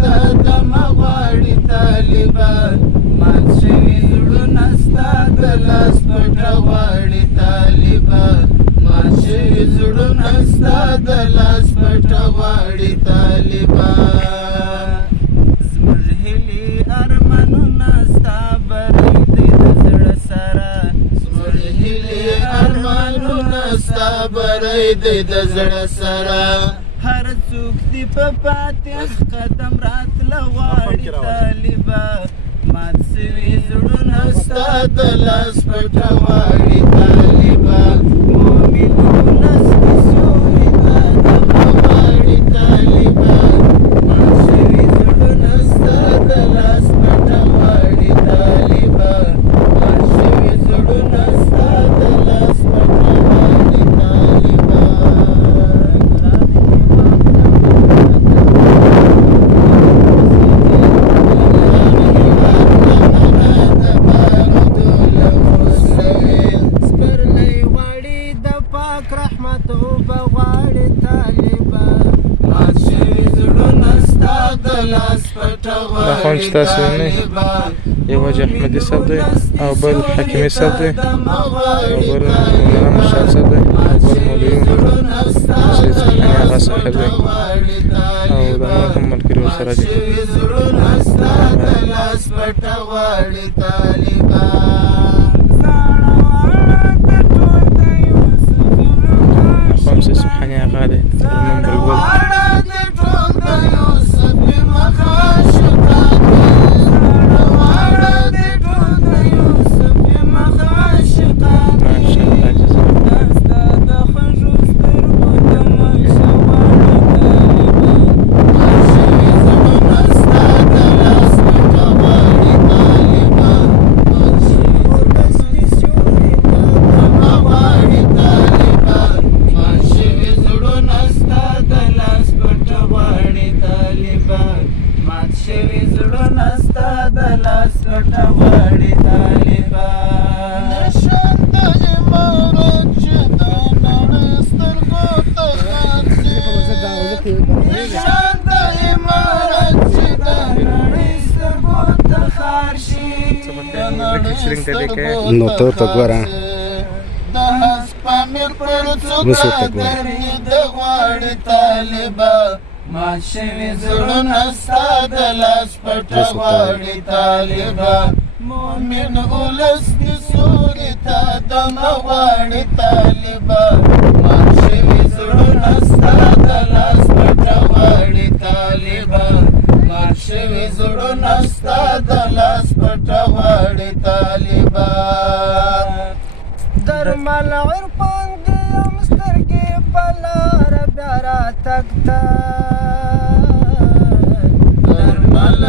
ته دمه غواړي طالبان مات شوي زړونه ستا د لاس پټه غواړي طالبان مات شوي زړونه ستا د لاس پټه غواړي طالبان زموږ هیلې ارمانونه ستا بری دی د زړه سره زموږ هیلې ارمانونه ستا بری دی د زړه سره هر څوک دی په فاتح قدم راتله غواړي طالبان مات سوي زړونه ستا د لاس پټه غواړي طالبان مومن ولس د سولې ته دمه غواړي طالبان مات سوي زړونه ستا د لاس پټه غواړي طالبان مات سوي زړونه ستا د لاس پټه غواړي طالبان دا خوند چې تاسو وینئ یو حاجي احمدي صاحب دی او بل حکیمي صاحب دی او بل مولانا مشال صاحب دی او بل مولوي سید سبحاني آغا صاحب دی او دا نور هم ملګري ورسره دي خو سید سبحاني آغا دی هلمند بلبل نو ته ورته ګوره اوس ورته ګوره مات شوي زړونه ستا د لاس پټه غواړي طالبان مومن ولس د سولې ته دمه غواړي طالبان مات شوي زړونه ستا د لاس پټه غواړي طالبان مات شوي زړونه ستا د لاس پټه غواړي طالبان درمل عرفان دې یم سترګې په لاره بیا راتګ ته درمل